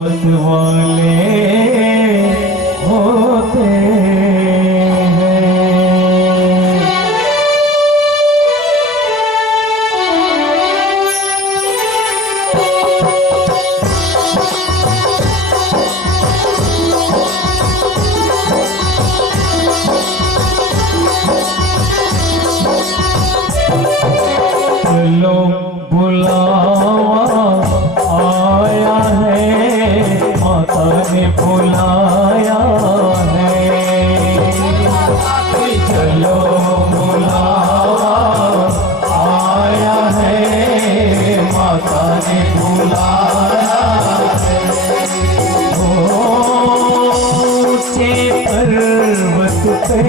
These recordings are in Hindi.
वाले होते हैं। चलो बुलावा आया है, माता ने बुलाया है। चलो बुलावा आया है, माता ने बुलाया है। ऊंचे पर्वत पे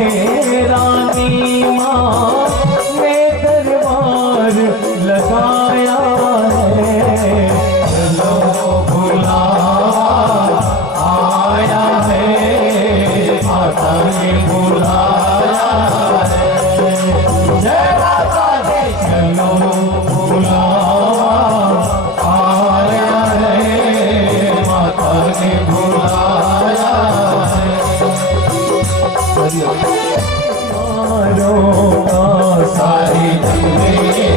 रानी माँ ने दरबार लगाया है। चलो बुलावा आया है, माता ने बुलाया है। जय माता दी। चलो बुलावा आया है, माता ने बुलाया है। मारो का सारी जिंदगी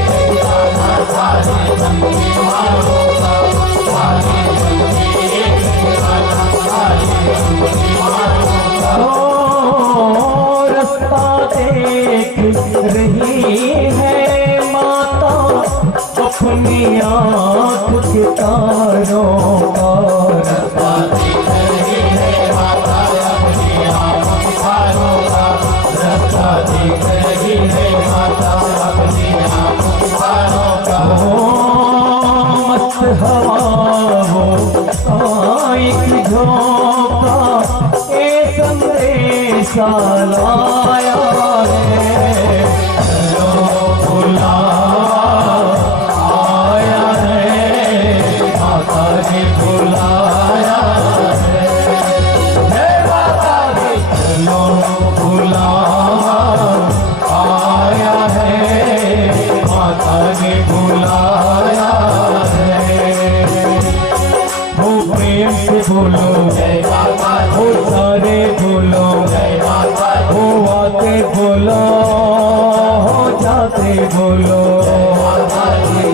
रास्ता देख रही है माता अपनी आँख के तारों का। रास्ता देख रही है माता अपनी आँख के तारों का। रास्ता देख रही है माता अपनी आँख के तारों का। मस्त हवा हो एक झोंका ये संदेशा लाया है। चलो बुलावा आया है, माता ने बुलाया है। जय माता दी। चलो बुलावा आया है, माता ने बुलाया है। हो प्रेम से बोलो जय माता, हो सारे बोलो जय माता, हो आते बोलो हो जाते बोलो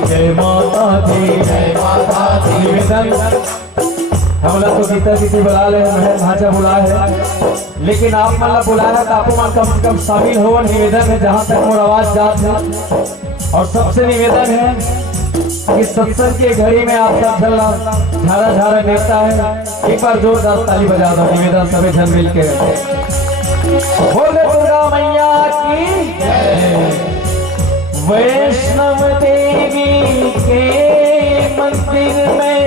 जय माता दी। जय माता दी। निवेदन हमला तो गीता दीदी बुला ले, भाषा बुला है, लेकिन आप मतलब बुलाया तो आपको मन कम से कम शामिल हो। निवेदन है जहाँ तक मोर आवाज जात है, और सबसे निवेदन है कि सत्संग की घड़ी में आप सब चलना झारा झारा नेता है। एक बार जोरदार ताली बजा दो। निवेदन सभी जन मिल के बोले दुर्गा मैया की जय। वैष्णव देवी के मंदिर में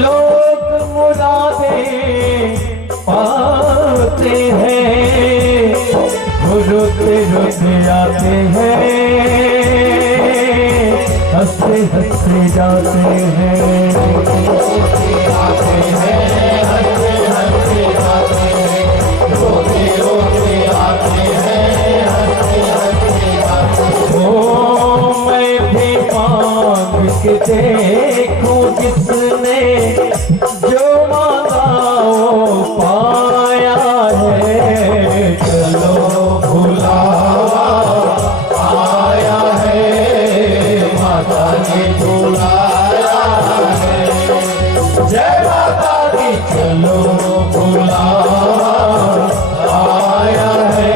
लोग मुरादें पाते हैं, रोते रोते आते हैं, हंसते हंसते जाते हैं। आते हैं हंसते हंसते जाते हैं, रोते रोते आते हैं, हंसते हंसते जाते हैं। ओ मैं भी मांग के देखूं किसने जो मांगा वो पाया है। चलो बुलावा आया है, माता ने बुलाया है। जय माता दी। चलो बुलावा आया है,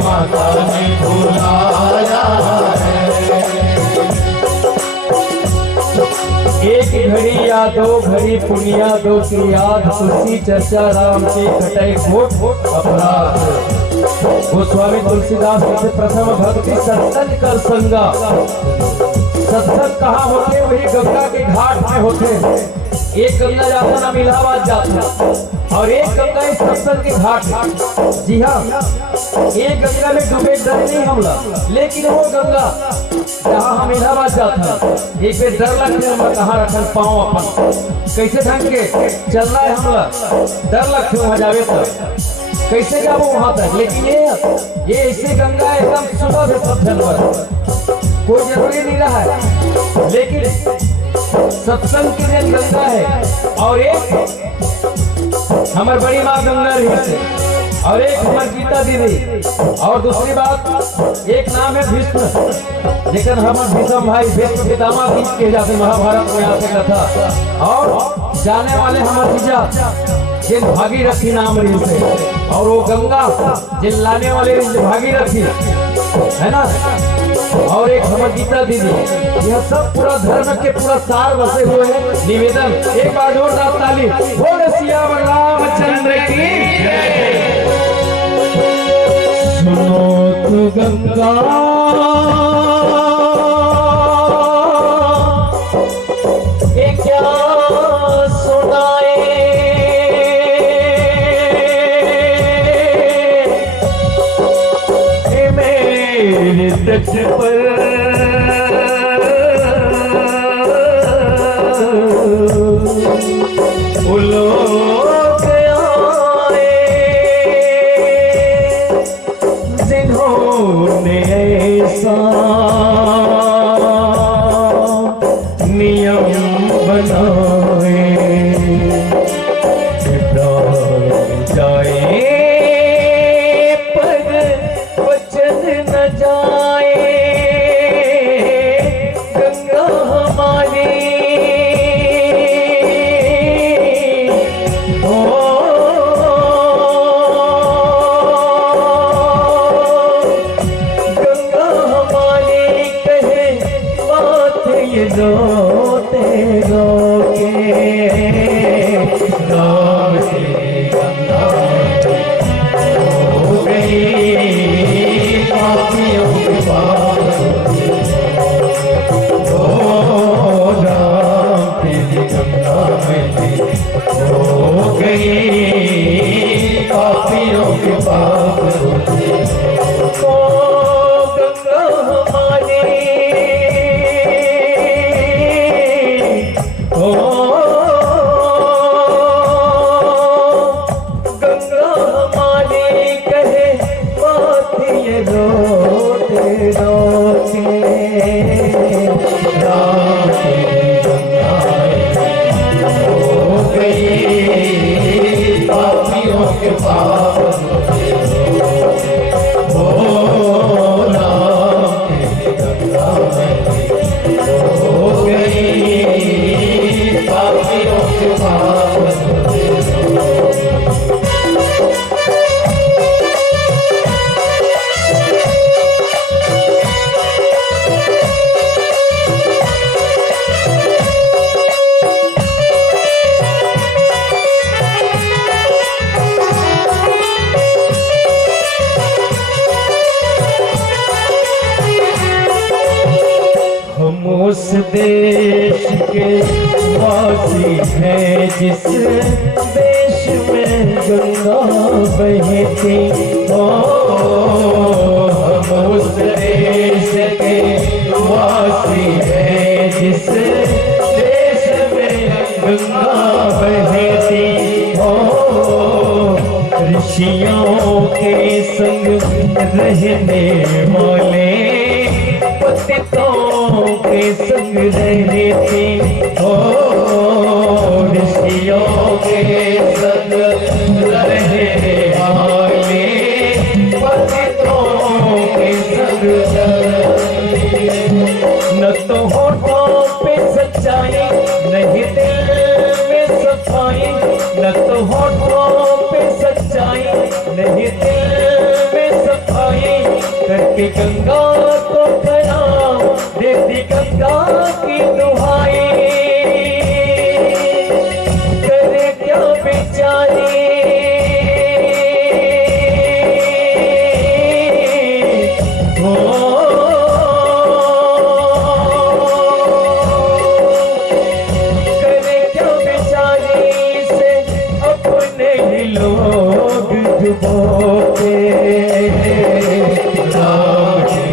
माता ने बुलाया है। एक घड़ी या दो घड़ी पुनिया दो की याद, तुलसी चर्चा राम की कटाई घोट अपराध। गोस्वामी तुलसीदास से प्रथम भक्ति सत्संग कर संगा। सत्संग कहाँ होते? वही गंगा के घाट में होते। एक गंगा जाता नाम इलाहाबाद जाता, और एक गंगा इस सत्संग के घाट। जी हाँ, एक गंगा में डूबे डर नहीं हमला, लेकिन वो गंगा जहाँ हम इलाहाबाद जाता एक बेर डर लगते हम कहाँ रखन पाँव अपन कैसे ढंग के चलना है हमला, डर लगते वहाँ जावे तब कैसे जाबो वहाँ तक। लेकिन ये ऐसे गंगा एकदम सुबह से सब जानवर कोई जरूरी नहीं रहा है, लेकिन सत्संग की दिन गंगा है, और एक हमार बड़ी माँ गंगा रही से, और एक हमार गीता दीदी, और दूसरी बात एक नाम है भीष्म, लेकिन हमार भीष्म भाई भीष्म पितामह भी कहे जाते महाभारत में आते कथा। और जाने वाले हमार जीजा जिन भागीरथी नाम रही से, और वो गंगा जिन लाने वाले भागीरथी है ना, और एक हमार गीता दीदी। यह सब पूरा धर्म के पूरा सार बसे हुए हैं। निवेदन एक बार जोरदार ताली बोले सियावर रामचंद्र की। सुनो तू गंगा ये क्या सुनाए, मेरे तट पर लोग आए जिन्होंने ऐसा नियम बनाए, जाए पर वचन न जाए, गंगा हमारी रोते रोके राम की गंगा हो गई पापियों के पास, ओ राम की गंगा में हो गई पापियों के पास। ओ गंगा हमारी गंगा हमारी कहे बात ये रोते रोते राम की गंगा हो गई पापियों के पास, ओ राम की गंगा हो गई पापियों के पास। हम उस देश के वासी हैं जिस देश में गंगा बहती हो, हम उस देश के वासी हैं जिस देश में गंगा बहती हो, ऋषियों के संग रहने वाले पतितों के संग रहने थी, हो ऋषियों के संग रहने वाले पतितों के संग, न तो होठों पे सच्चाई नहीं दिल में सफाई, न तो होठों पे सच्चाई नहीं दिल में सफाई, करके गंगा को प्रणाम देती गंगा की दुहाई, करे क्या बेचारी हो, करे क्या बेचारी से अपने ही लोग डुबोते राम की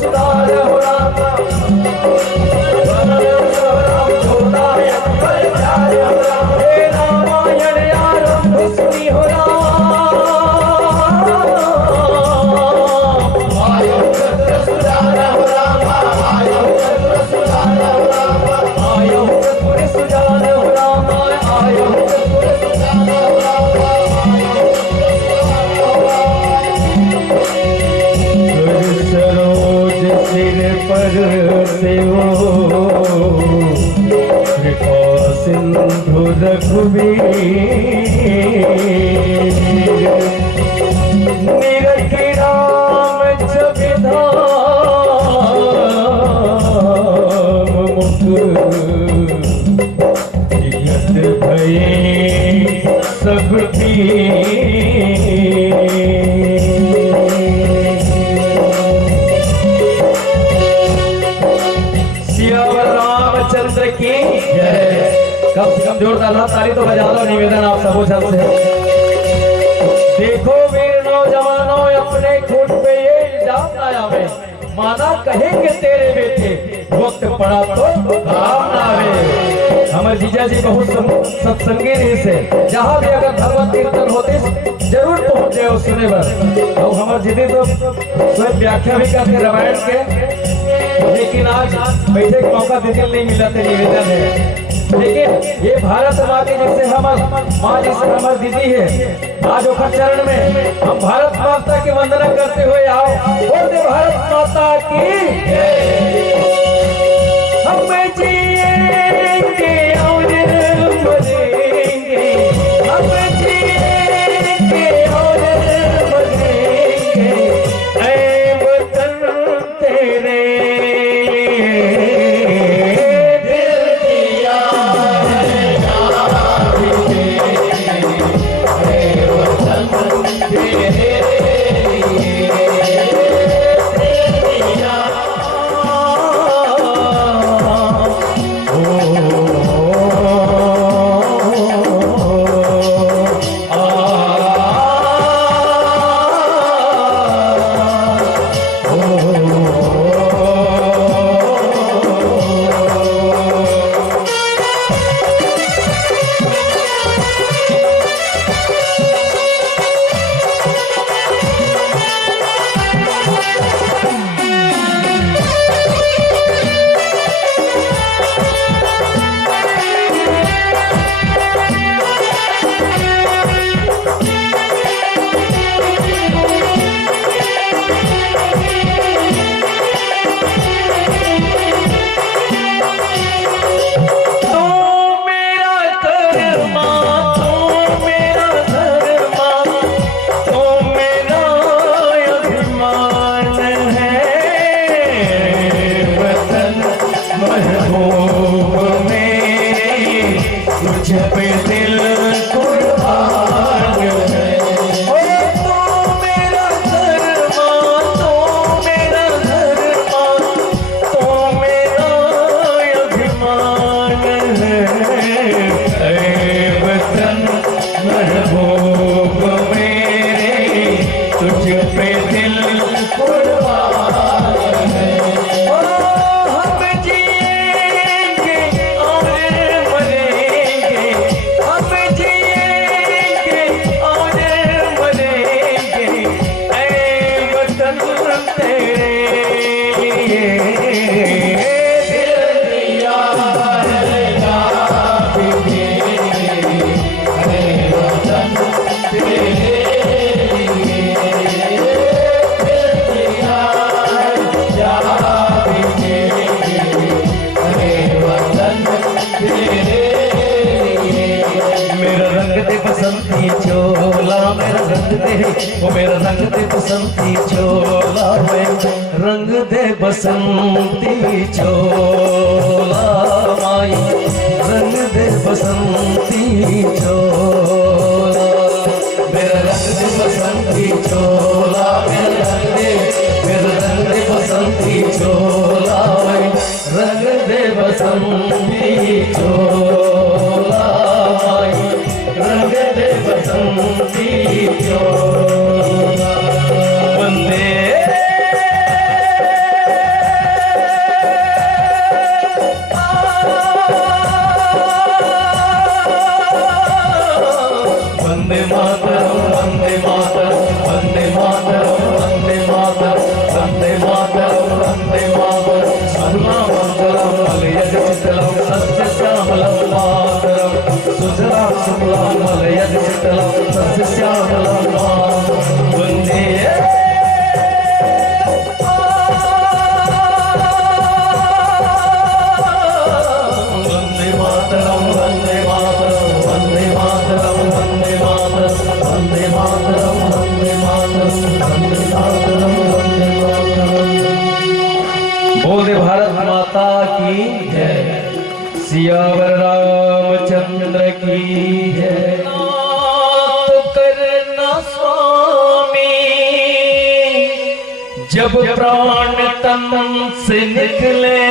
सुधार हो राम हे रामायण आरंभ सुनी हो सिंधु रघुवीर निरखि राम जगधाम मुख विगत भये सब सियावर रामचंद्र की जय। कम से कम जोरदार ताली तो बजा दो। निवेदन आप सबों से देखो वीर नौजवानों अपने खुद पे ये इल्जाम ना आवे माना कहेंगे तेरे बेटे वक्त पड़ा तो काम ना आवे। हमारे जीजा जी बहुत सत्संगी रही से जहाँ भी अगर भगवत कीर्तन होते जरूर पहुंचे सुने पर और हमारे जीदी तो स्वयं व्याख्या भी करते रामायण के लेकिन आज बैठे का मौका बिल्कुल नहीं मिला थे। निवेदन है लेकिन ये भारत माँ की जिससे हम माँ जिससे हमारी दीदी है आज ऊपर चरण में हम भारत माता की वंदना करते हुए आओ बोलते भारत माता की हम जिएंगे और मरेंगे हम जिएंगे और मरेंगे ऐ वतन तेरे बसंती चोला मेरा रंग दे वो मेरा रंग दे बसंती चोला में रंग दे बसंती चोला माई रंग दे बसंती चोला मेरा रंग दे बसंती चोला मेरा रंग दे बसंती चोला में रंग दे बसंती चोला माई रंग दे बसंती चोला वंदे शीतलं सस्यश्यामलं मातरं सुजलां सुफलां मलयजशीतलं सस्यश्यामलं मातरं वन्दे बोले भारत माता की जय, सियावर रामचंद्र की जय। तो करना स्वामी जब प्राण तन से निकले,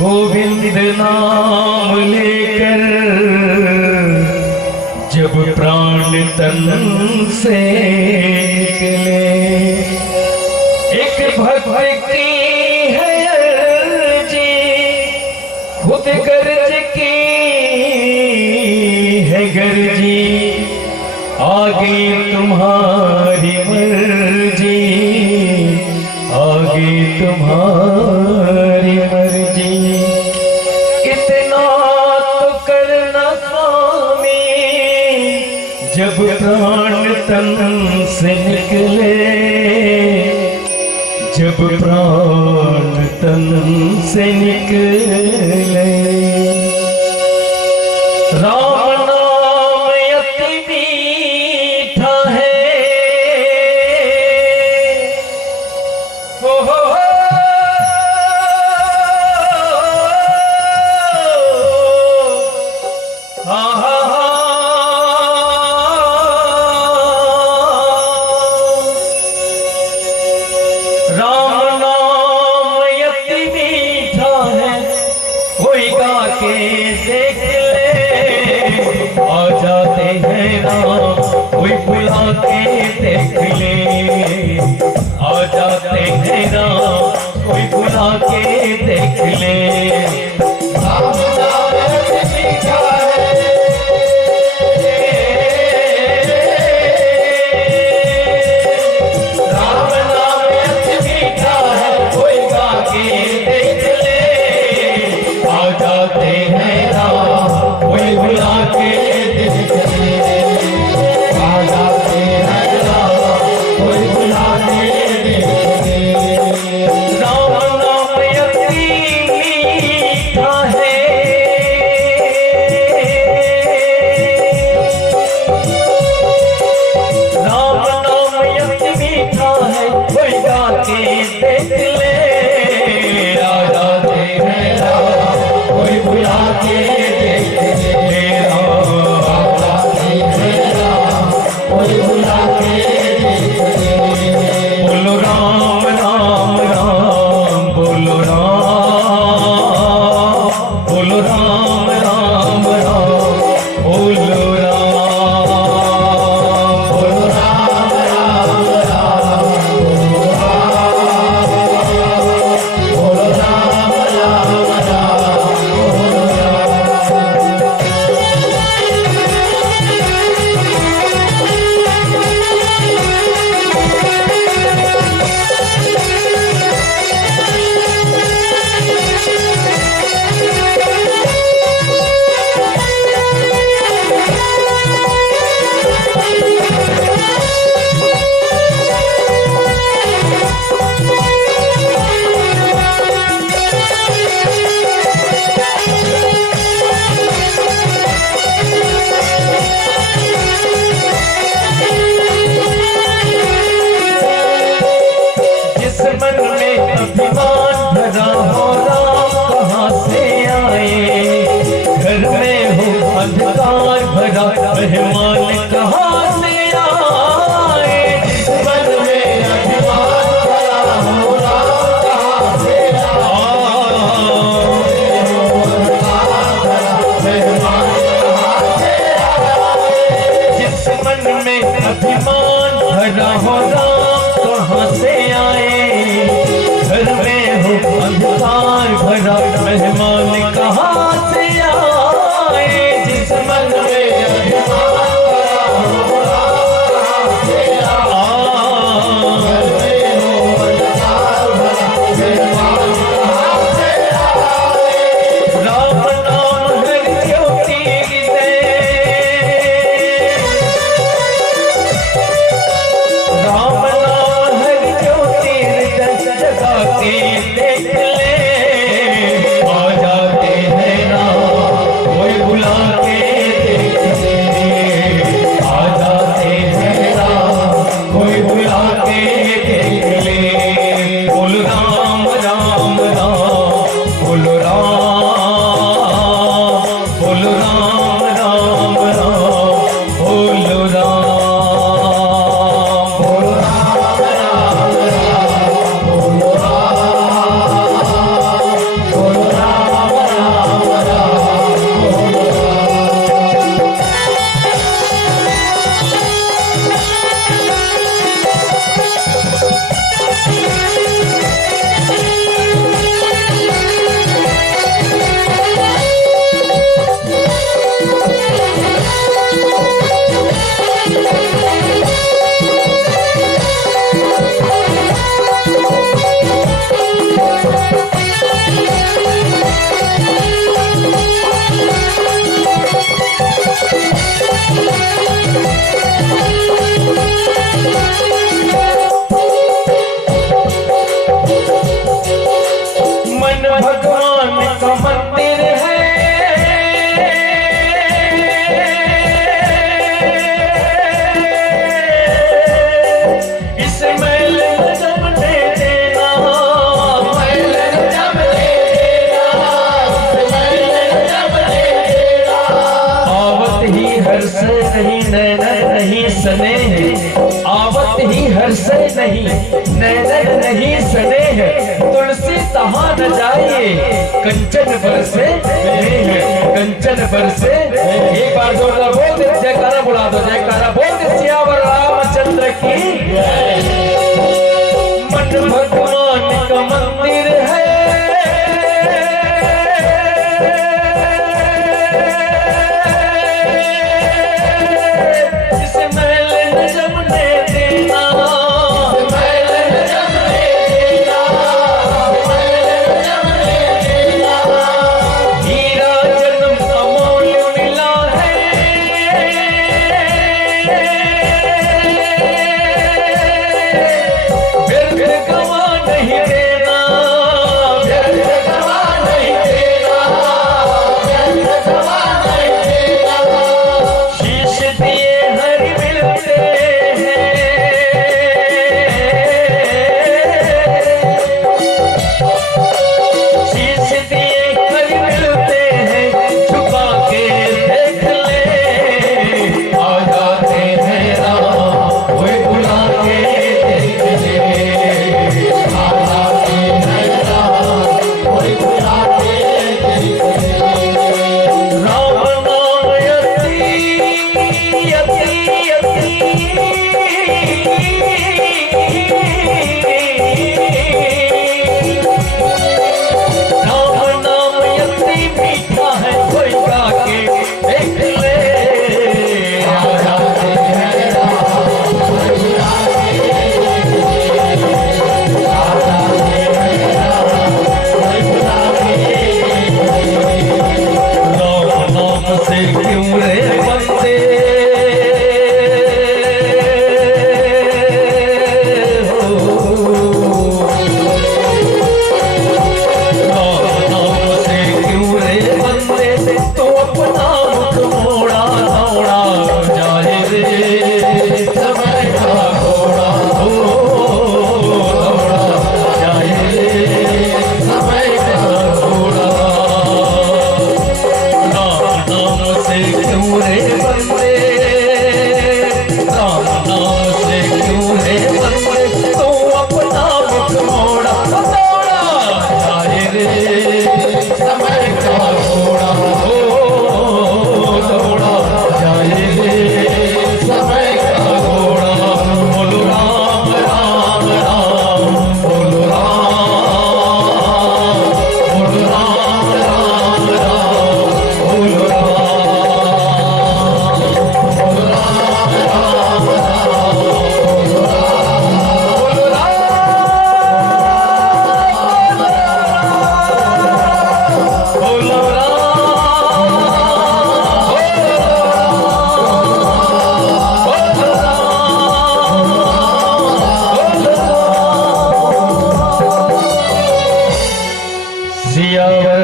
गोविंद नाम लेकर जब प्राण तन से निकले, एक भक्ति है अर्जी खुद गर्ज की है गर्जी, आगे तुम्हारी मर्जी, आगे तुम्हारी मर्जी। इतना तो करना स्वामी जब प्राण तन से निकले, जब प्राण तन से निकले। राम नाम अति मीठा है, हो कोई बुला के देख ले, आ जाते हैं राम कोई बुला के देख ले। राम नाम मीठा है, राम नाम मीठा है, कोई गा के देख ले, आ जाते हैं राम कोई बुला के देख ले। मेहमान कहाँ से आए, मन में अभिमान भरा हो राम कहाँ से आए, जिस मन में अभिमान भरा हो राम कहाँ से आए, घर में हो अंधकार भरा मेहमान कहाँ से आए, जिस मन में हर्षे नहीं, नैनन नहीं सने हैं, तुलसी तहाँ न जाइए, कंचन बरसे है, कंचन बरसे। एक बार जोरदार बोल दे, जयकारा बुला दो, जयकारा बोल दे, सियावर रामचंद्र की। मन भगवान का मंदिर है,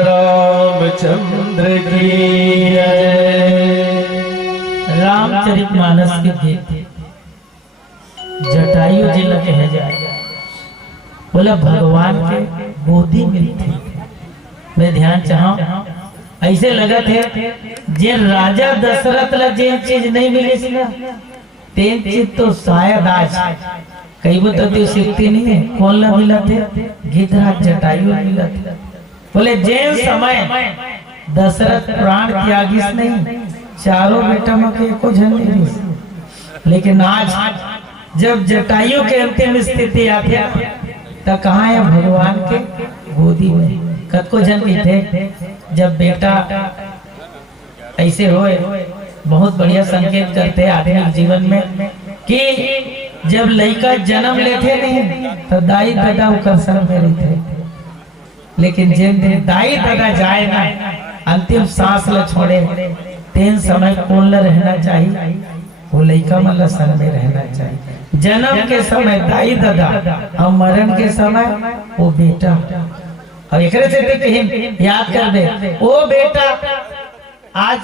रामचंद्र की रामचरितमानस के गीत जटायु जी लगे है जाए बोला भगवान के गोदी में थी। मैं ध्यान चाहूं ऐसे लगा थे जे राजा दशरथ ला जे चीज नहीं मिली ना तेन चीज तो शायद आज कई बताते सीखती नहीं है। कौन ला मिला थे? गिद्धराज जटायु मिला थे। बोले जैन समय दशरथ प्राण त्यागिस नहीं, चारों बेटा में के को जन नहीं। लेकिन आज जब जटायु के अंतिम स्थिति आती है तो कहाँ है? भगवान के गोदी में। कद को जन भी थे जब बेटा ऐसे होए बहुत बढ़िया संकेत करते आधुनिक जीवन में कि जब लड़का जन्म लेते नहीं तो दाई दादा कर सर में रहते, लेकिन जिन दिन दाई दादा जाए ना अंतिम सांस ल छोड़े तेन समय कौन ला रहना चाहिए? वो लड़का मतलब सर में रहना चाहिए। जन्म के समय दाई दादा और मरण के समय वो बेटा। और एक से याद कर दे वो बेटा आज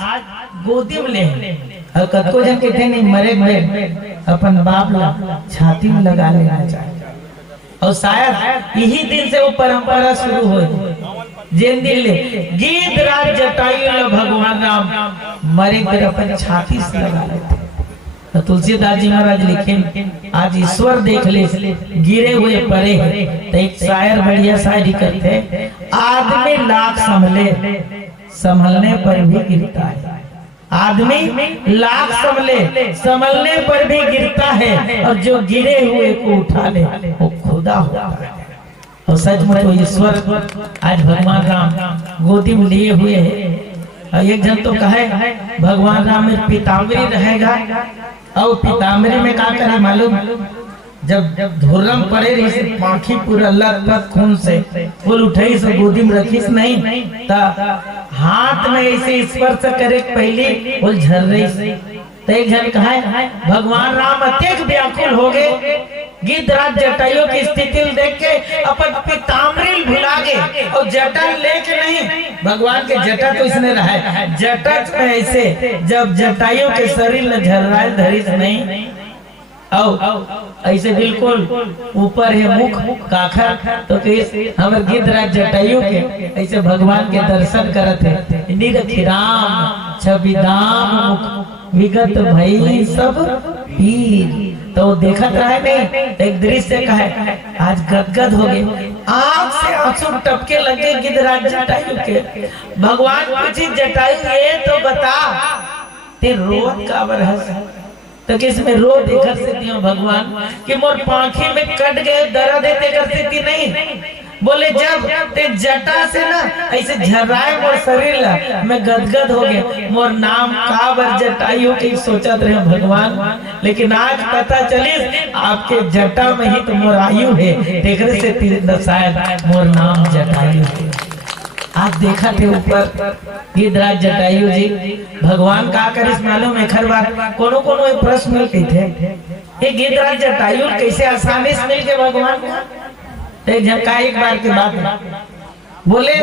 गोदी में ले और कतको जन कहते नहीं मरे गए अपन बाप ला छाती में लगा लेना चाहिए। और शायद यही दिन से वो परंपरा शुरू हो जिन दिन ले गिद्धराज जटायु भगवान राम मरे गए अपन छाती से लगा लेते। तो तुलसीदास जी महाराज लिखे आज ईश्वर देख ले गिरे हुए पड़े हैं। तो एक शायर बढ़िया शायरी करते, आदमी लाख संभले संभलने पर भी गिरता है। आदमी लाख संभलने पर भी गिरता है, और जो गिरे हुए को उठा ले वो खुदा होता है। और सचमुच वो ईश्वर आज भगवान राम गोदी में लिए हुए हैं। और एक जन तो कहे भगवान राम में पीताम्बरी रहेगा, और पीताम्बरी में क्या करे मालूम, जब धुर्रम पड़े रही से पाखी पूरा लत खून से फूल उठाई से गोदी में रखीस नहीं, ता हाथ में ऐसे स्पर्श करे पहले वो झर रही। तो एक जन कहा भगवान राम अत्यधिक व्याकुल हो गए, गिद्धराज जटायु की स्थिति देख के अपन पीताम्बरी भुला गए, और जटा लेके नहीं, भगवान के जटा तो इसने रहा है, जटा में ऐसे जब जटायु के शरीर में झर्राए धरिस नहीं, ऐसे बिल्कुल ऊपर है मुख काखर, तो हमारे गिद्धराज जटायु के ऐसे भगवान के दर्शन करत है। निरखिराम छबिदाम मुख विगत भई सब पीर। तो देखत रहे नहीं, एक दृश्य का है आज गदगद हो गए, आंख से आंसू टपके लगे गिद्धराज जटायु के। भगवान पूछी जटायु ये तो बता ते रोत का बरहस, तो किसमें रो देकर से दियो भगवान कि मोर पांखी में कट गए दर्द देकर से थी नहीं। बोले जब ते जटा से ना ऐसे झर्राए मोर शरीर ला मैं गदगद हो गए, मोर नाम काबर जटायु की सोचत रहे भगवान, लेकिन आज पता चली आपके जटा में ही तो मोर आयु है, देखने से शायद मोर नाम जटायु है। आज देखा थे ऊपर गिद्धराज जटायु जी, भगवान का करिस मालूम है खर बार कोनो कोनो प्रश्न मिलते थे, ये गिद्धराज जटायु कैसे आसानी से मिल के भगवान को। एक बार की बात बोले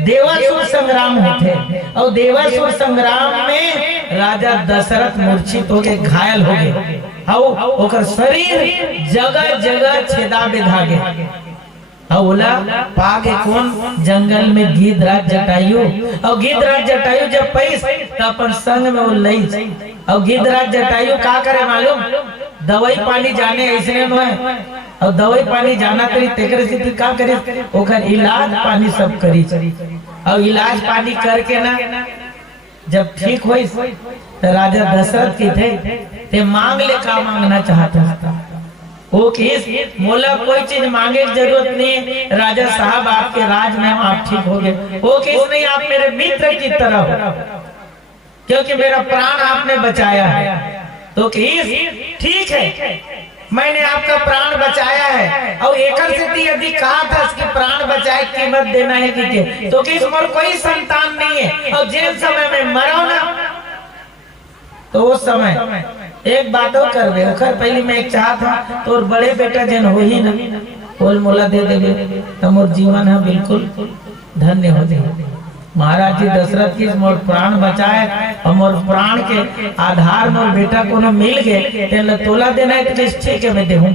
देवासुर संग्राम होते, और देवासुर संग्राम में राजा दशरथ मूर्छित हो गए, घायल हो गए, और शरीर जगह जगह छेदा बेधा गए। बोला पागे कौन जंगल में गिद्धराज जटायु, और गिद्धराज जटायु जब पैस तो अपन संग में वो लई, और गिद्धराज जटायु का करे मालूम, दवाई पानी जाने ऐसे है, और दवाई पानी जाना करी तेकर से का करे ओकर इलाज पानी सब करी, और इलाज पानी करके ना जब ठीक होई तो राजा दशरथ की थे ते मांग ले का मांगना चाहता था, वो किस मोला कोई चीज मांगे की जरूरत नहीं, राजा साहब आपके राज में आप ठीक हो गए। वो किस नहीं, आप मेरे मित्र की तरह हो, क्योंकि मेरा प्राण आपने बचाया है। तो किस ठीक है, मैंने आपका प्राण बचाया है, और एकर से यदि कहा था कि प्राण बचाए कीमत देना है कि तो किस मोर कोई संतान नहीं है, और जिस समय में मरो ना तो उस समय एक बातों कर दे पहले मैं एक चाह था तो बड़े बेटा जन हो ही ना बोल मोला दे देगे तो मोर जीवन है बिल्कुल धन्य हो जाए। महाराज जी दशरथ की मोर प्राण बचाए, और मोर प्राण के आधार मोर बेटा को न मिल गए तोला देना है तो ठीक है मैं देहूं।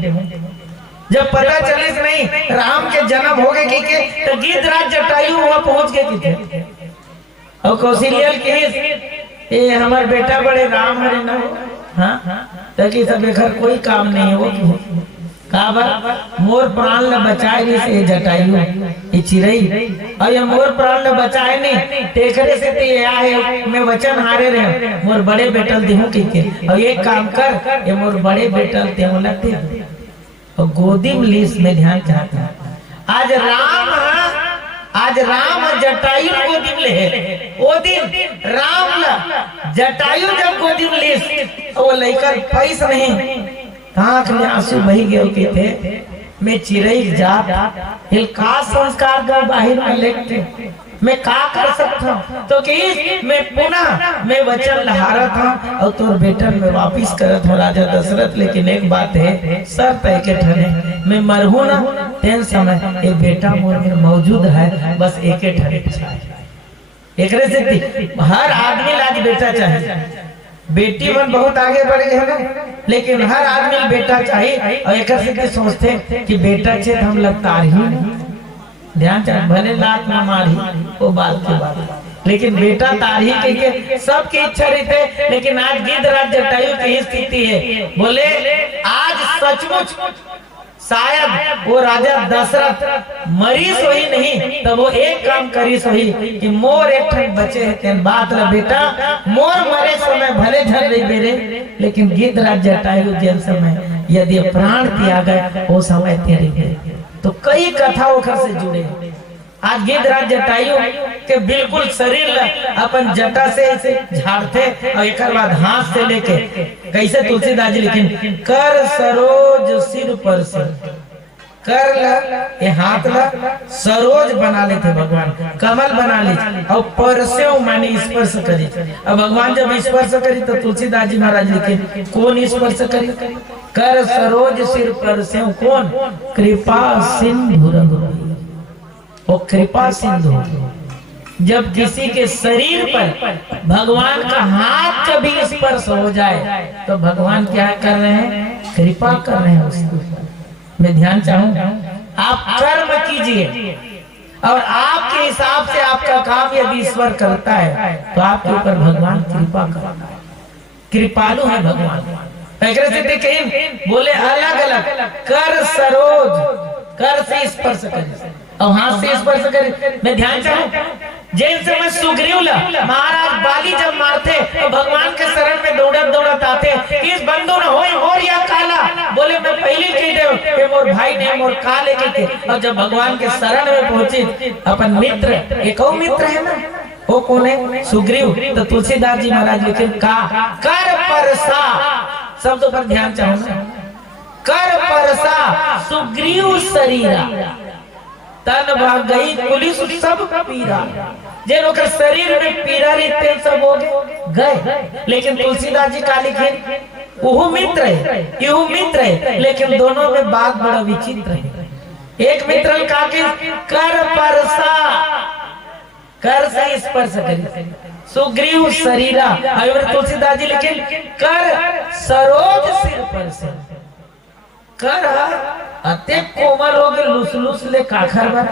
जब पता चले नहीं राम के जन्म हो गए कि तो गिद्धराज जटायु वहां पहुंच गए थे, और कौशल्या के ये हमारे बेटा बड़े राम हरे ना, हाँ ताकि सब घर कोई काम नहीं है। वो काबर मोर प्राण ल बचाए नहीं से जटायु ये चिरई, और ये मोर प्राण ल बचाए नहीं तेखरे से ते आए मैं वचन हारे रहे मोर बड़े बेटल देहूं के, और ये काम कर ये मोर बड़े बेटल देहूं न दे, और गोदी में लीस में ध्यान चाहता है। आज राम जटायु गोदी में ले, वो दिन राम ला जटायु जब गोदी में लीस वो लेकर पैस नहीं आंख में आंसू बही गए थे, मैं चिरई जात हिल का संस्कार का बाहर में लेते मैं का कर सकता हूँ, तो कि मैं पुनः मैं वचन लहारा था और तोर बेटा में वापिस करत हूँ राजा दशरथ। लेकिन एक बात है शर्त है के ठने मैं मरहू ना तेन समय एक बेटा मोर में मौजूद है, बस एक ठने एकरे से हर आदमी लाज बेटा चाहे, बेटी मन बहुत आगे बढ़ गए है ना, लेकिन हर आदमी बेटा चाहिए, और एक से सोचते कि बेटा छे हम लगता ही नहीं ध्यान चाहे भले लात ना मारी वो बात की बात, लेकिन बेटा तारी के सबकी इच्छा रहते। लेकिन आज गिद्धराज जटायु की स्थिति है, बोले आज सचमुच शायद वो राजा दशरथ मरी सोई नहीं, तब वो एक काम करी सोई कि मोर एक ठन बचे है बात ला बेटा, मोर मरे समय भले झल रही बेरे, लेकिन गिद्धराज जटायु जेल समय यदि प्राण त्याग गए वो समय तेरे है। तो कई कथा ओखर से जुड़े। आज गिद्धराज जटायु के बिल्कुल शरीर अपन जटा से ऐसे झाड़ते और एक बाद हाथ से लेके कैसे तुलसीदास जी लिखिन, कर सरोज सिर पर से, कर ये हाथ ला सरोज बना लेते भगवान, कमल बना ली और परसे माने स्पर्श करी। अब भगवान जब स्पर्श करी तो तुलसीदास जी महाराज लिखे कौन स्पर्श करी, कर सरोज सिर पर से कौन, कृपा सिंधु रघुवीर। वो कृपा सिंधु, जब किसी के शरीर पर भगवान का हाथ कभी स्पर्श हो जाए तो भगवान क्या कर रहे हैं, कृपा कर रहे हैं उसके ऊपर। मैं ध्यान चाहूं, आप कर्म कीजिए और आपके हिसाब से आपका काम यदि ईश्वर करता है तो आपके ऊपर भगवान कृपा करता है, कृपालु है भगवान। बोले अलग अलग कर सरोज, कर से स्पर्श कर और हाथ से स्पर्श करे। मैं ध्यान चाहूं, जैन समय सुग्रीव महाराज बाली जब मारते तो भगवान के शरण में दौड़त दौड़त आते, इस बंधु न होए और या काला, बोले मैं पहले कह दे मोर भाई ने मोर काले के। और जब भगवान के शरण में पहुंचे अपन मित्र, एक और मित्र है ना, वो कौन है, सुग्रीव। तो तुलसीदास जी महाराज लिखे का कर परसा, शब्द पर ध्यान चाहूं, कर परसा सुग्रीव शरीरा, तन भाग गई पुलिस सब पीरा। जे लोग शरीर में पीड़ा रहते सब हो गए। लेकिन तुलसीदास जी का लिखे वो मित्र है, यू मित्र है, लेकिन दोनों में बात बड़ा विचित्र है। एक मित्र का कर परसा, कर से स्पर्श करी, सुग्रीव शरीरा। और तुलसीदास जी लिखे कर सरोज सिर पर से, कर अते कोमल हो गए लुस लुस ले काखर बर,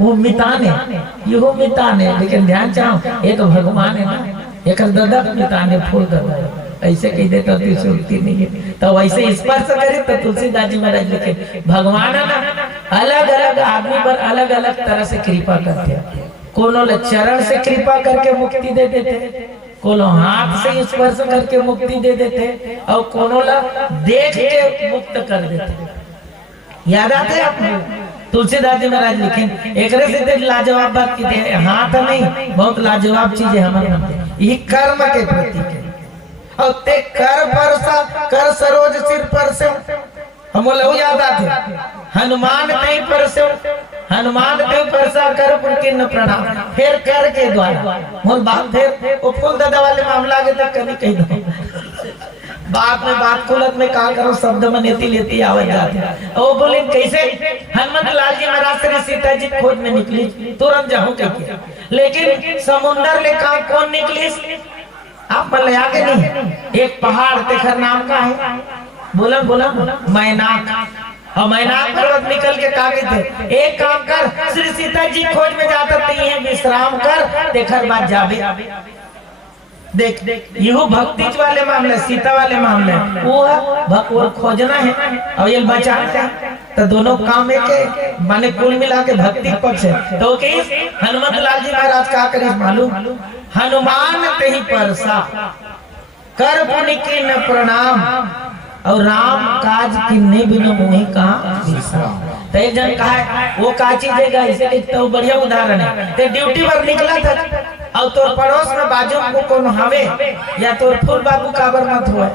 वो मिताने, यो मिताने। लेकिन ध्यान चाहो, एक भगवान है ना, एक दादा मिताने फूल दादा, ऐसे कह देता तो सुनती नहीं है। तो वैसे स्पर्श करे तो तुलसीदास जी महाराज लिखे भगवान है ना, अलग अलग आदमी पर अलग अलग तरह से कृपा करते हैं। कोनो चरण से कृपा करके मुक्ति दे देते, कोनो हाथ से स्पर्श करके मुक्ति दे देते, और कोनो ला देख के मुक्त कर देते। याद आते आपको तुलसीदास जी महाराज लिखे एक से लाजवाब बात की थे, हाथ नहीं बहुत लाजवाब चीज है हमारे, ये कर्म के प्रतीक है। और ते कर परसा, कर सरोज सिर पर से, हम याद आते हनुमान नहीं पर से, हनुमान नहीं परसा कर पुरकिन प्रणाम, फिर कर के द्वारा मोर बात फिर वो फूल दादा वाले मामला के तक कभी कही दो बात में बात कुलत में कहा करो शब्द में लेती लेती आवाज जाती। और बोले कैसे हनुमत लाल जी महाराज से सीता जी खोज में निकली, तुरंत जाऊं क्या, लेकिन समुन्द्र ले कहा कौन निकली, आप बोले आगे नहीं, एक पहाड़ तेखर नाम का है, बोला बोला मैनाक, और मैनाक पर्वत निकल के कहा थे एक काम कर, श्री सीता जी खोज में जाता नहीं है, विश्राम कर, तेखर बाद जावे। देख यू भक्ति वाले मामले, सीता वाले मामले वो भगवान खोजना है और ये बचाना है, तो दोनों काम एक माने कुल मिला के भक्ति पक्ष है। तो हनुमत लाल जी महाराज क्या करे मालूम, हनुमान कहीं परसा कर पुनि की न प्रणाम, और राम काज किन्ने बिना मुहि कहा विश्राम। तो एक जन कहा वो का चीज है, इसे तो बढ़िया उदाहरण है। ते ड्यूटी पर निकला था और तोर पड़ोस में बाजू को कौन हवे या तोर फूल बाबू काबर मत हुआ,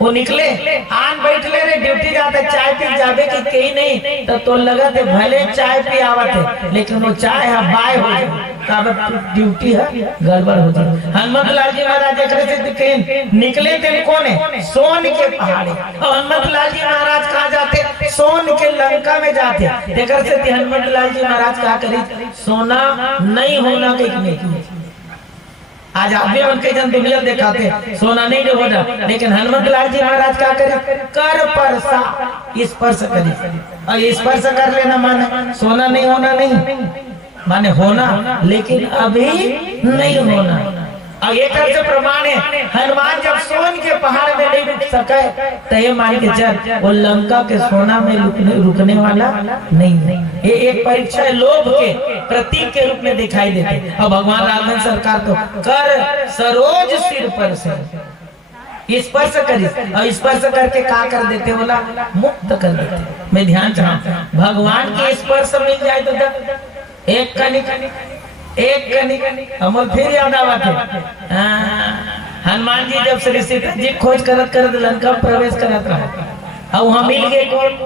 वो निकले आन बैठ ले रे ड्यूटी जाते चाय पी जावे कि कहीं नहीं, तो तो लगा थे भले चाय पी आवत है, लेकिन वो चाय है बाय हो जाए, ड्यूटी है गड़बड़ हो जाए। हनुमत लाल जी महाराज निकले थे कौन है, सोन के पहाड़े, और हनुमत लाल जी महाराज कहा जाते, सोन के लंका में जाते। देखकर से हनुमत लाल जी महाराज कहा करे सोना नहीं होना के आज आदमी उनके जन दुनिया दिखाते सोना नहीं होना, लेकिन हनुमत लाल जी महाराज क्या करे, कर परसा स्पर्श करी, और स्पर्श कर लेना माने सोना नहीं होना, नहीं माने होना, लेकिन अभी नहीं होना। और एक से प्रमाण है, हनुमान जब सोन के पहाड़ में नहीं रुक सके तो ये मान के चल वो लंका के सोना में रुकने वाला नहीं। ये एक परीक्षा है, लोभ के प्रतीक के रूप में दिखाई देते। और भगवान राघवन सरकार तो कर सरोज सिर पर से स्पर्श करी, और स्पर्श करके क्या कर देते, बोला मुक्त कर देते। मैं ध्यान चाहता भगवान के स्पर्श मिल जाए तो एक कनिक हमर फिर याद आवा थे। हनुमान जी जब श्री सीता जी खोज करत करत लंका प्रवेश करत रहे, और वहां मिल गए कौन,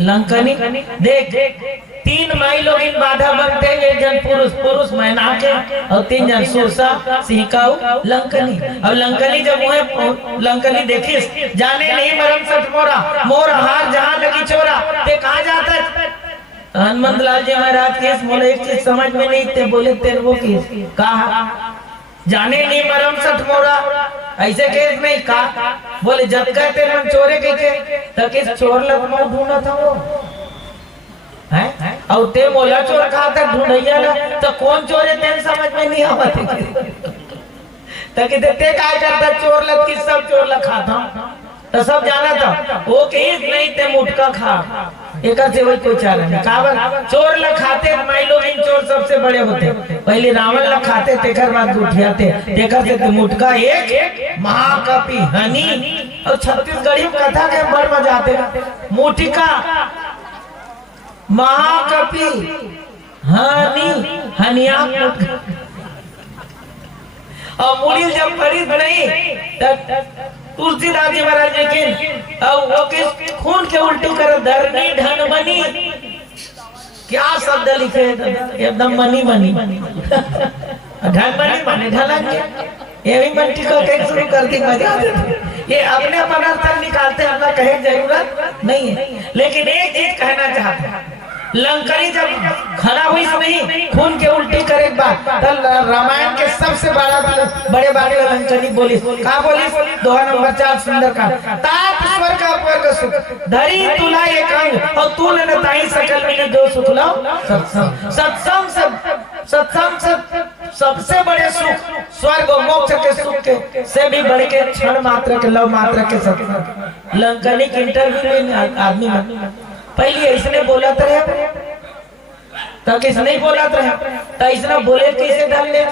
लंकनी। देख 3 माई लोग इन बाधा बनते, एक जन पुरुष मैना के, और 3 जन सूसा सिंहकाऊ लंकनी। और लंकनी जब वह लंकनी देखी, जाने नहीं मरम सठ मोर हार जहां लगी चोरा, ते कहा जाता है। हनुमत लाल जी महाराज के बोले एक चीज समझ में नहीं थे, बोले तेरे वो की कहा, जाने नहीं मरम सठ मोरा, ऐसे केस नहीं कहा, बोले जब कहते मन चोरे के तक इस चोर लग में ढूंढा था वो है, और ते मोला चोर कहा था ढूंढैया ना, तो कौन चोरे तेरे समझ में नहीं आवा थे। तक ते काय करता, चोर लग की सब चोर लग खाता तो सब जाना था, वो केस नहीं ते मुटका खा, एक से वही कोई चारा नहीं। काबर चोर लग खाते, माई लोग इन चोर सबसे बड़े होते, पहले रावण लग खाते, तेकर बाद गुठियाते, तेकर से मुटका एक महाकपि हनी। और छत्तीसगढ़ी कथा के बड़ मजा आते, मुटिका महाकपि हनी हनिया। और मुड़ी जब खरीद नहीं तुलसीदास जी महाराज लेकिन और वो किस खून के उल्टू कर धरनी धन बनी, क्या शब्द लिखे एकदम मनी मनी धन बनी माने ढलांगे, ये भी मंटी को कहीं शुरू कर दी मजा। ये अपने अपन अर्थ निकालते, अपना कहे जरूरत नहीं है। लेकिन एक चीज कहना चाहते हैं, लंकनी जब खड़ा हुई नहीं खून के उल्टी करे बात, रामायण के सबसे बड़े लंकनी बोली, कहा बोली, दोहा नंबर 4 सुंदर का ताप स्वर का अपवर्ग सुख धरी तुला एक अंग, और तू न ताई सकल में दो सुख लाओ सत्संग सबसे बड़े सुख, स्वर्ग और मोक्ष के सुख के से भी बढ़ के क्षण मात्र के लव मात्र के सत्संग। लंकनी के इंटरव्यू में आदमी पहले इसने बोला रहे तो किसने बोला रहे, तो इसने बोले कैसे डाल ले,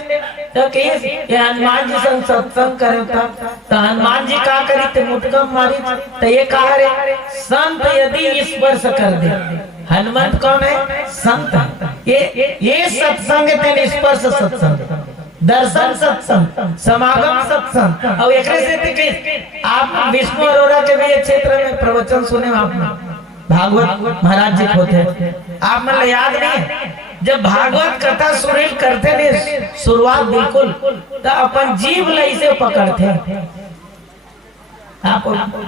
तो किस ये हनुमान जी संग सत्संग करे था, तो हनुमान जी का करी थे मुटका मारी, तो ये कहा रे संत यदि स्पर्श कर दे, हनुमंत कौन है, संत। ये सत्संग तेन स्पर्श सत्संग, दर्शन सत्संग, समागम सत्संग। और एक से आप विष्णु अरोड़ा के भी क्षेत्र में प्रवचन सुने, आपने भागवत महाराज जी होते, आप मतलब याद नहीं, जब भागवत कथा सुनील करते ने शुरुआत बिल्कुल, तो अपन जीव लई से पकड़ते। आप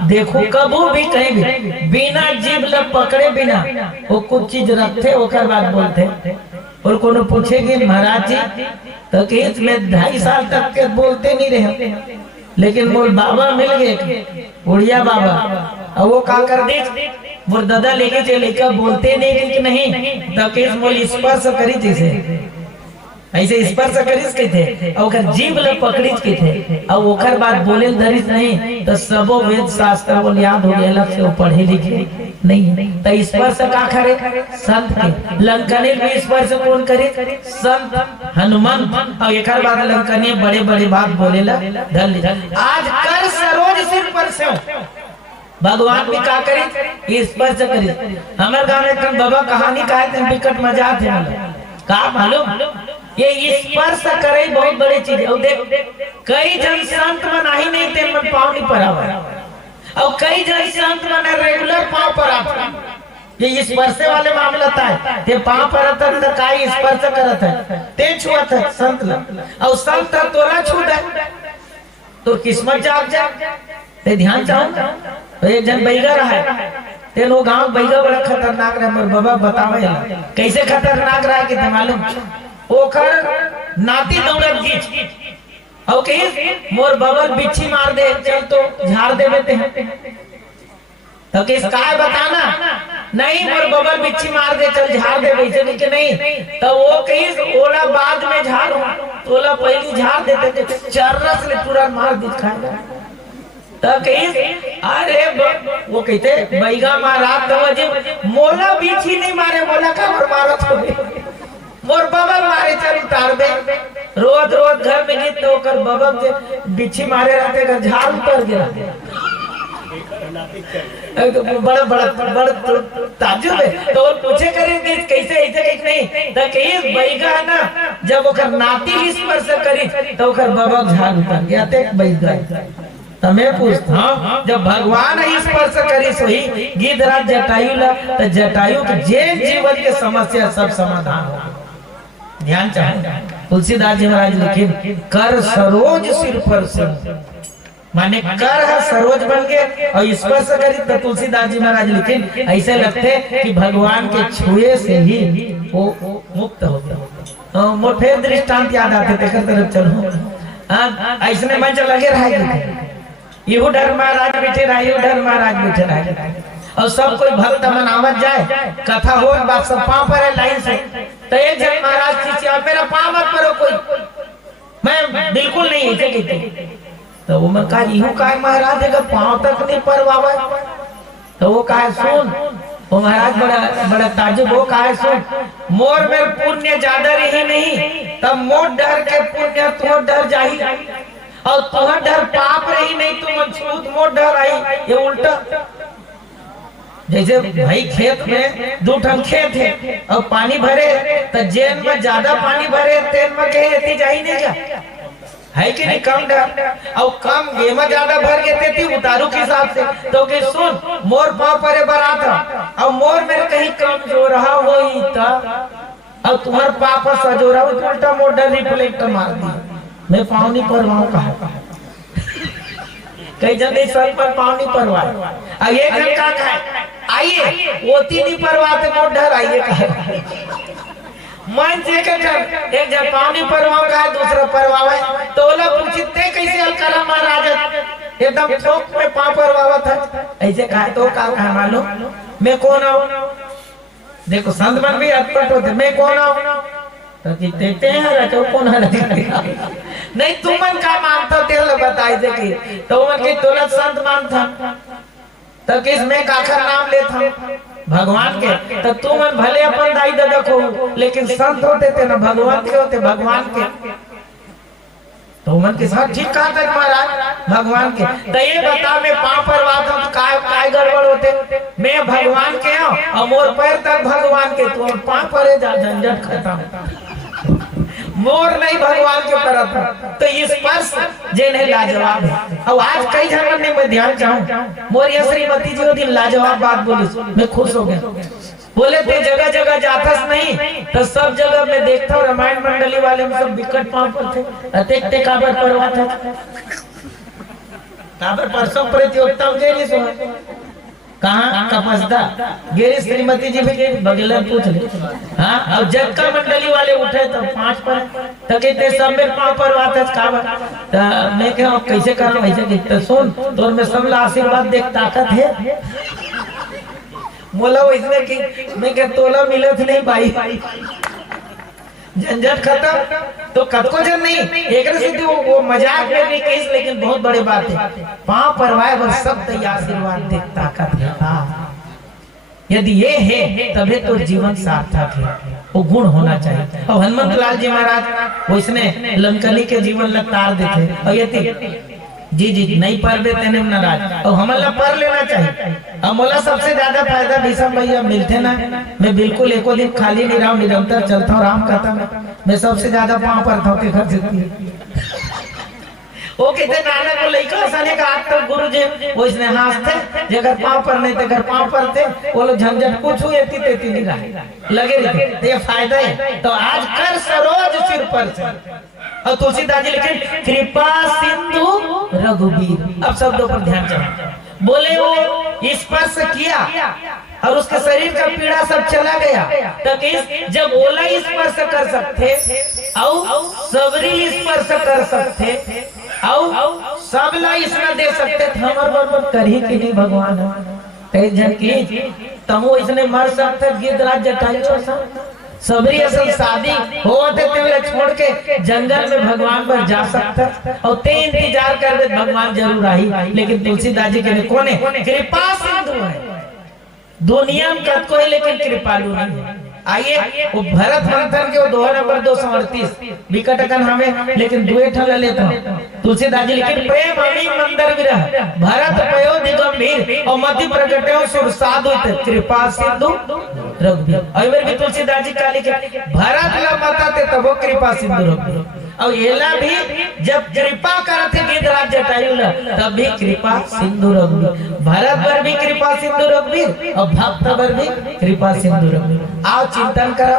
देखो कबू भी कहीं भी बिना जीव लग पकड़े बिना वो कुछ चीज रखते, ओकर बाद बोलते। और कोनो पूछेगी महाराज जी तो केस में 2.5 साल तक के बोलते नहीं रहे, लेकिन मोर बाबा मिल गए, उड़िया बाबा, और वो का कर दे मोर दादा लेके चले का बोलते नहीं तो केस मोल स्पर्श करी जैसे ऐसे स्पर्श करिस के थे, और जीव ल पकड़िस के थे, और ओकर बाद बोले धरिस नहीं, तो सबो वेद शास्त्र वो याद हो गया से वो पढ़े लिखे नहीं। तो स्पर्श का करे संत के, लंकने में स्पर्श कौन करे, संत हनुमान। और एक बाद लंकने बड़े बड़े बात बोलेला धल। आज कर सरोज सिर पर से भगवान भी का करे स्पर्श करे। हमारे गाँव में बाबा कहानी का है, विकट मजाक है, का मालूम ये स्पर्श करे बहुत बड़ी चीज है। और देख कई जन संत मनाही नहीं थे, मन पाँव नहीं पड़ा, और कई जन संत मना रेगुलर पाँव पड़ा। ये स्पर्श वाले मामला था, ते पाँव पड़ता तो काई स्पर्श करता है, ते छुआता है संत ला, और संत तोरा छूट है तो किस्मत जाग जा, ते ध्यान चाहो। तो एक जन बैगा रहा है, ते नो गांव बैगा बड़ा खतरनाक रहा, मर बाबा बतावे कैसे खतरनाक रहा कि मालूम, ओखर नाती दौड़त गीच और कहीं मोर बबल बिच्छी मार दे चल तो झाड़ दे देते हैं तो किस काय बताना नहीं मोर बबल बिच्छी मार दे चल झाड़ दे वैसे नहीं कि नहीं तो वो कहीं ओला बाद में झाड़ ओला पहली झाड़ देते चर्रस ले पूरा मार दिखाएगा तो कहीं अरे वो कहते बैगा मारा तो वजह मोला बिच्छी नहीं मारे मोला का मारा तो मोर बबल मारे चल उतार दे रोज रोज घर में गीत तो कर बबल के बिच्छी मारे रहते का झाड़ उतर गिरा बड़ा बड़ा बड़ा ताजुब है तो पूछे करेंगे कैसे ऐसे कैसे नहीं तो कहीं बैगा ना जब ओकर नाती स्पर्श करी तो ओकर बबल झाड़ उतर गया ते बैगा तो मैं पूछता हूँ जब भगवान स्पर्श करी सोही गिद्धराज जटायु ला तो जटायु के जे जीवन के समस्या सब समाधान हो ध्यान चाहे तुलसीदास जी महाराज लिखे कर सरोज सिर पर सिर माने कर है सरोज बन गए और स्पर्श करी तो तुलसीदास जी महाराज लिखे ऐसे लगते कि भगवान के छुए से ही वो मुक्त होते मोर फिर दृष्टांत याद आते थे तरफ चलो ऐसने मंच लगे रहे इहु डर महाराज बैठे रहे इहु डर महाराज बैठे रहे और सब कोई भक्त मनावत जाए कथा हो बात सब पांव पर है लाइन से तो एक जन महाराज खींचे मेरा पांव मत परो कोई मैं बिल्कुल नहीं ऐसे कहते तो वो मैं कहा इहु काय महाराज अगर पांव तक नहीं परवावे तो वो कहा सुन वो महाराज बड़ा बड़ा ताजुब हो कहा सुन मोर में पुण्य ज्यादा रही नहीं तब मोर डर के पुण्य तुम डर जाही और तुम्हारा डर पाप रही नहीं तुम छूत मोर डर आई ये उल्टा जैसे भाई खेत में दो ठन खेत है और पानी भरे तो जेन में ज्यादा पानी भरे तेन में कहे जाही नहीं क्या है कि नहीं कम डर और कम गेमा ज्यादा भर के तेती उतारू के हिसाब से तो के सुन मोर पाँव परे बरा था और मोर मेरे कहीं कम जो रहा वो ही था और तुम्हारे पापा सजो रहा उल्टा मोर डर रिफ्लेक्ट मार दी मैं पाँव नहीं परवाऊं कहा कई जन सर पर पाँव नहीं परवाए ये जन का कहा आइए ओती नहीं परवाते मोर डर आइए कहा मन से कर एक जब पानी परवाओ का दूसरा परवावे तो ओला पूछते कैसे अलकला महाराज एकदम ठोक में पांव परवावा था ऐसे कहा तो कहा मालूम मैं कौन हूँ देखो संत मन भी अटपट होते मैं कौन हूँ तो कहते हैं रखो कौन है नहीं तुम मन का मानता तेरे बताई दे कि तो मन की तुरंत संत मानता तो किस में काखर नाम लेता भगवान के तो तुम भले अपन दाई दादा को लेकिन संत होते थे ना भगवान के होते भगवान के तो मन के साथ ठीक कहा था महाराज भगवान के तो ये बता मैं पाँव पर बात हूँ काय गड़बड़ होते मैं भगवान के हूँ और मोर पैर तक भगवान के तुम पाँव पर झंझट खत्म मोर नहीं भगवान के परत तो इस स्पर्श जिन्हें लाजवाब है और आज कई जगह ने मैं ध्यान चाहूँ मोर ये श्रीमती जी वो दिन लाजवाब बात बोली मैं खुश हो गया बोले थे जगह जगह जातस नहीं तो सब जगह मैं देखता हूँ रामायण मंडली वाले में सब विकट पांव पर थे देखते काबर परवा था काबर परसों प्रतियोगिता हो कहाँ कपसदा गेरी श्रीमती जी भी बगल पूछ ले हाँ और जग का मंडली वाले उठे तो 5 पर तो कहते सब में पाँव पर तो मैं क्या कैसे कर रहा ऐसे कहते सुन तो मैं सब आशीर्वाद देख ताकत है मोला इसने की मैं क्या तोला मिलत नहीं भाई झंझट खत्म तो कदको जन नहीं एक सीधे वो मजाक में नहीं केस लेकिन बहुत बड़े बात है पाँव परवाए और सब तैयार आशीर्वाद देख ताकत है यदि ये है तभी तो जीवन सार्थक है वो गुण होना चाहिए और हनुमंत लाल जी महाराज वो इसने लंकली के जीवन में तार देते और ये जी जी नहीं पढ़ देते नाराज और हमला पढ़ लेना चाहिए और मोला सबसे ज्यादा फायदा भीषम भैया मिलते ना मैं बिल्कुल एको दिन खाली नहीं रहा निरंतर चलता हूँ राम कहता मैं सबसे ज्यादा पाँव पड़ता हूँ घर से वो कहते नाना को लड़का सने का आज तक गुरु जी वो इसने हंसते जगह पाँव पर नहीं थे घर पाँव पड़ते वो लोग झंझट कुछ हुए तेती नहीं रहे लगे रहते ये फायदा है तो आज कर सरोज सिर पर और तुलसीदास जी लिखे कृपा सिंधु रघुबीर अब शब्दों पर ध्यान चला बोले वो स्पर्श किया और उसके शरीर का पीड़ा सब चला गया तब जब ओला स्पर्श कर सकते और सबरी स्पर्श कर सकते और सबला इसमें दे सकते थे, हमार बर्बाद कर ही कि नहीं भगवान कई जन की तमो इसने मर सकते गिद्धराज जटायु सबरी असल शादी होते तेरे छोड़ के जंगल में भगवान पर जा सकता और ते इंतजार कर दे भगवान जरूर आई, लेकिन तुलसीदास जी के कोने कृपा सिंधु है दुनिया में कत कोई लेकिन कृपालु नहीं है। आइए वो भरत मंथन के दोहा नंबर 238 विकटकन हमें लेकिन दुए ठल लेता तुलसीदास जी लेकिन प्रेम अमी मंदर विरह भरत पयो दिगंभीर और मति प्रगटयो सुर साधु कृपा सिंधु रघुवीर। और भी तुलसीदास जी काली के भरत ला बताते तबो कृपा सिंधु रघुवीर और येला भी जब कृपा करते गिद्धराज जटायु ला तब भी कृपा सिंधु रघुवीर, भरत पर भी कृपा सिंधु रघुवीर और भक्त पर भी कृपा सिंधु रघुवीर। आओ चिंतन करो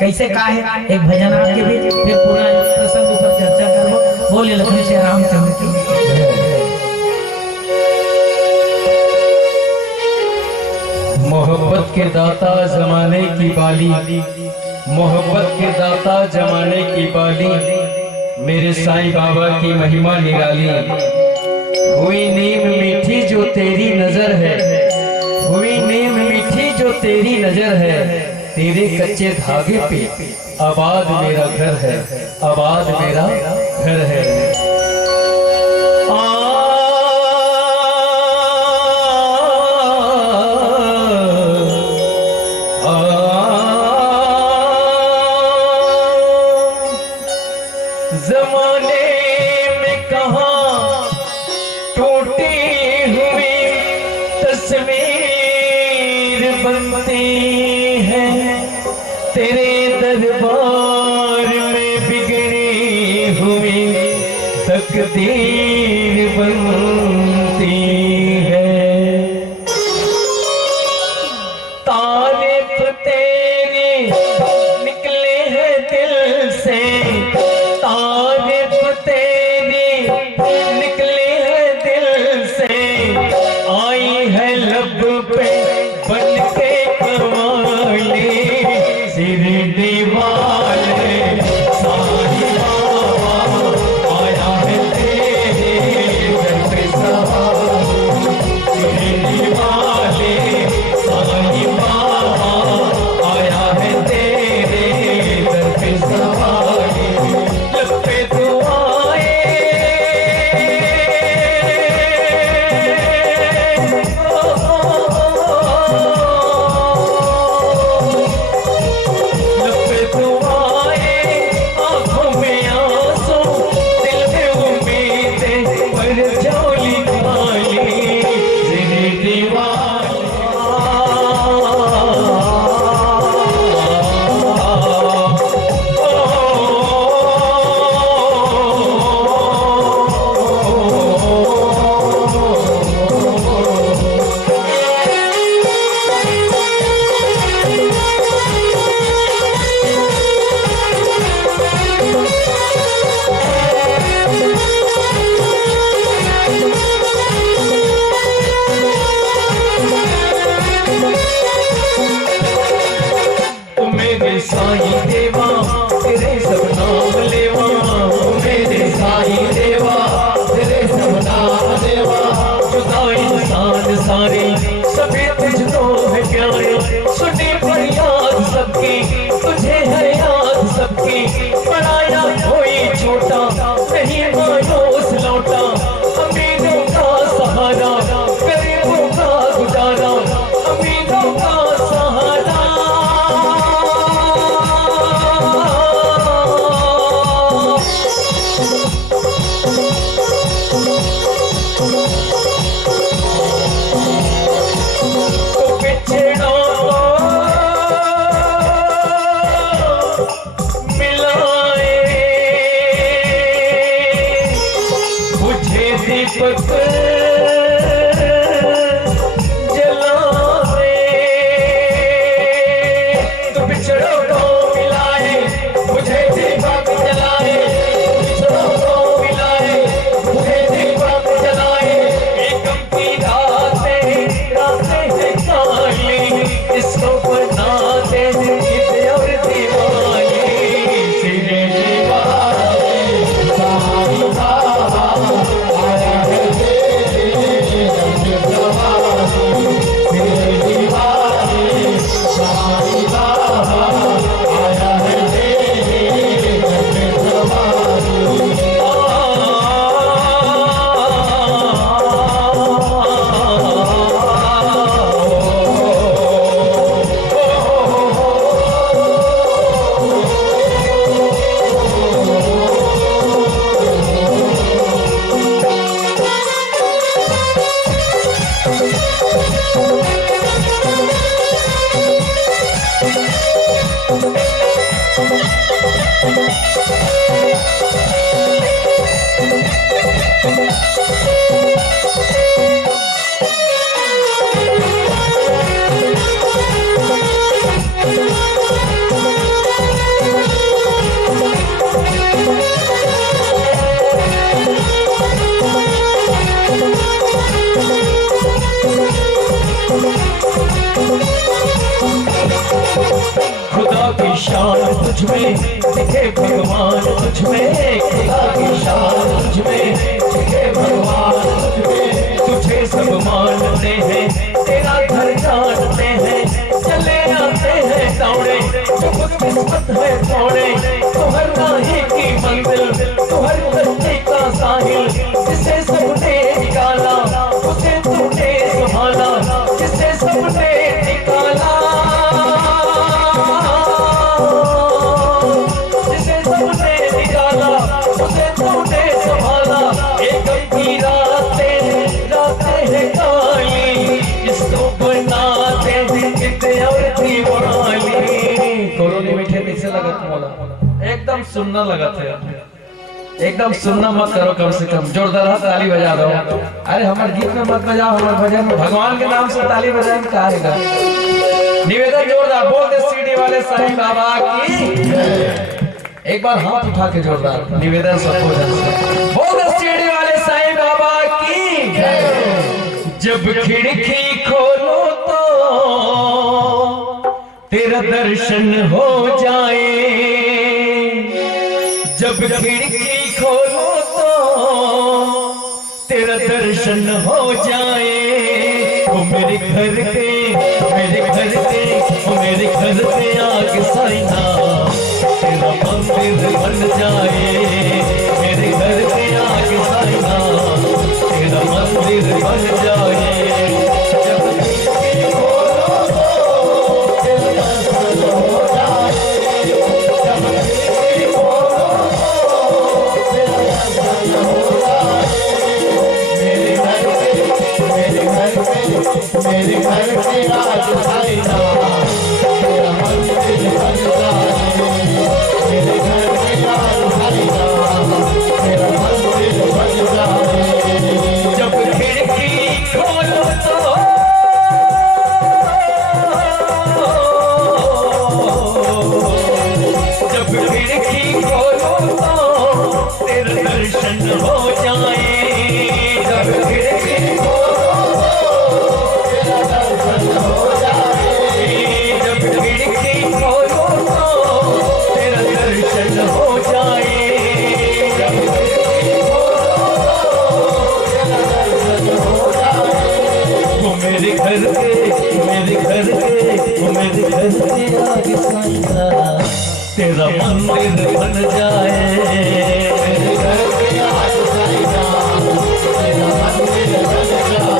कैसे का है एक भजन आपके भी फिर पूरा प्रसंग पर चर्चा करो। बोले लक्ष्मी श्री रामचंद्र की। मोहब्बत के दाता जमाने की बाली, मोहब्बत के दाता जमाने की बाली, मेरे साईं बाबा की महिमा निराली। हुई नीम मीठी जो तेरी नजर है, हुई नीम मीठी जो तेरी नजर है, तेरे कच्चे धागे पे आबाद मेरा घर है, आबाद मेरा घर है। जमाने में कहाँ टूटी हुई तस्वीर बनती है, तेरे दरबार में बिगड़ी हुई तकदीर बनती है। तारीफ तेरी निकले हैं दिल से, तारीफ तेरी निकले हैं दिल से, आई है लब पे बन के कवाली, शिरडी वाले साईं बाबा आया है तेरे दर पे सवार, शिरडी वाले साईं बाबा आया है तेरे दर पे सवार। पे दुआएं पे दुआएं आंखों में आंसू, दिल में उम्मीदें पर झोली खाली, शिरडी वाले मेरे साईं देवा तेरे सब नाम लेवा, मेरे साईं देवा तेरे सब नाम लेवा, खुदा इंसान सारे सभी तुझको है प्यारे, सुनी फरियाद सबकी तुझे है याद सबकी, बड़ाया कोई छोटा नहीं मायूस लौटा, अमीरों का सहारा गरीबों का गुजारा, अमीरों का सहारा। तो पिछड़ा मिलाए बुझे दीपक जलाए, तो पिछड़ों को मिलाए बुझे दीपक जलाए, पिछड़ों को मिलाए बुझे दीपक जलाए, एकम की रातें रातें हैं काली, इसको बना दे ईद और दिवाली, शिरडी तुझमें दिखे भगवान, तुझमें खुदा की शान, तुझमें दिखे भगवान, तुझमें तुझे सब मानते हैं, तेरा घर जानते हैं, चले आते हैं दौड़े, जो खुद किस्मत है तोड़े, तो हर राही की मंजिल, तो हर कश्ती का साहिल, जिसे सबने निकाला उसे तूने संभाला, जिसे सबने निकाला जिसे सबने निकाला उसे तूने संभाला। एक की रातें हैं काली, इसको बनाते हैं और दीवाली। कोरोने में कैसे लगा तुम्हारा? एकदम सुनना लगा था, एकदम सुनना मत करो, कम से कम जोरदार ताली बजा दो। अरे हमारे गीत में मत बजाओ, हमारे भजन में भगवान के नाम से ताली बजाए में क्या आएगा? निवेदन जोरदार बोल दे सीडी वाले साईं बाबा की। एक बार हाथ उठा के जोरदार निवेदन सबको बोल दे सीडी वाले साईं बाबा की। जब खिड़की खोलो तो तेरा दर्शन हो जाए, जब खिड़की खोलो तो तेरा दर्शन हो जाए। वो मेरे घर के, मेरे घर के, वो मेरे घर के आगे साइना तेरा मंदिर बन जाए। मेरे घर के आगे साइना तेरा मंदिर बन जाए। जब खिड़की खोलो तो तेरा दर्शन हो जाए, जब खिड़की खोलो मेरे घर के राज साईना तेरा मंदिर बन जाए। मेरे घर के राज साईना तेरा मंदिर बन जाए। जब खिड़की खोलो तो जब खिड़की खोलो तो तेरा दर्शन हो जाए। जब खिड़की खोलो तेरा दर्शन हो जाए। जब खिड़की खोलो तो तेरा दर्शन हो जाए। जब खिड़की खोलो तेरा दर्शन हो जाए। वो मेरे घर के, मेरे घर के, वो मेरे घर के आगे साईना तेरा मंदिर बन जाए। मेरे घर के आगे साईना तेरा मंदिर बन जाए।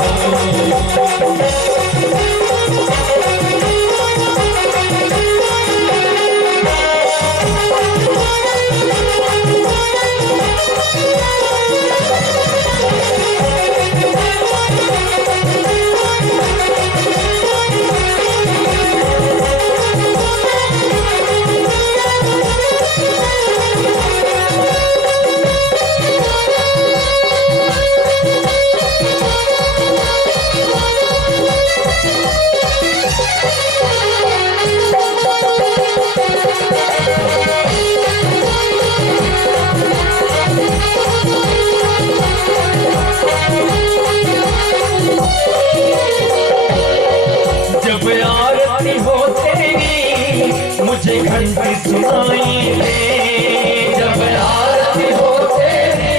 जब आरती हो तेरी मुझे घंटी सुनाई दे। जब आरती हो तेरी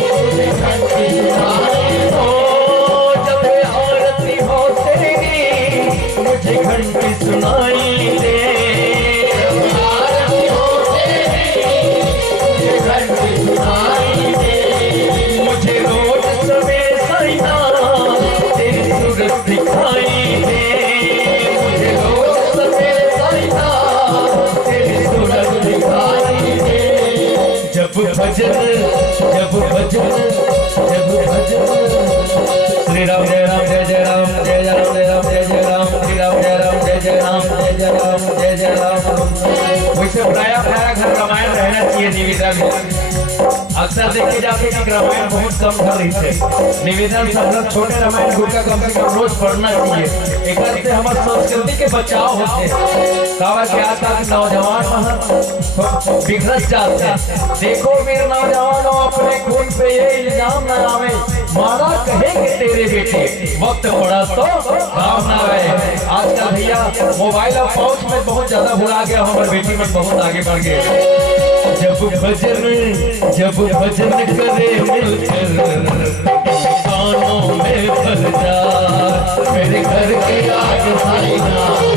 मुझे घंटी सुनाई दो। जब आरती हो तेरी मुझे घंटी सुनाई दे। जब आरती हो तेरी मुझे घंटी सुनाई दे। मुझे रोज सवेरे साईना तेरी सूरत दिखाई दे। मुझे रोज सवेरे साईना तेरी सूरत दिखाई दे। जब भजन, जब भजन, जब भजन। श्री राम जय राम जय जय राम, जय जय राम जय राम जय जय राम, श्री राम जय राम जय जय राम, जय जय राम जय जय राम। वैसे बनाया बनाया घर रामायण रहना चाहिए निवेदन अक्सर देखे जाते कि रामायण बहुत कम कर रही थे। निवेदन सब लोग छोटे रामायण गुरु का कम से कम रोज पढ़ना चाहिए। एक से हमारे संस्कृति के बचाव होते कहा क्या था कि नौजवान बिगड़ जाते हैं। देखो मेरे नौजवानों अपने खून पे ये इल्जाम न आवे, मारा कहेंगे तेरे बेटे वक्त पड़ा तो काम ना रहे। आजकल भैया मोबाइल और पाउच में बहुत ज्यादा भुला गया, हमारे बेटी में बहुत आगे बढ़ गए। जब भजन करे मिलकर कानों में भर जा, मेरे घर के आगे भाई ना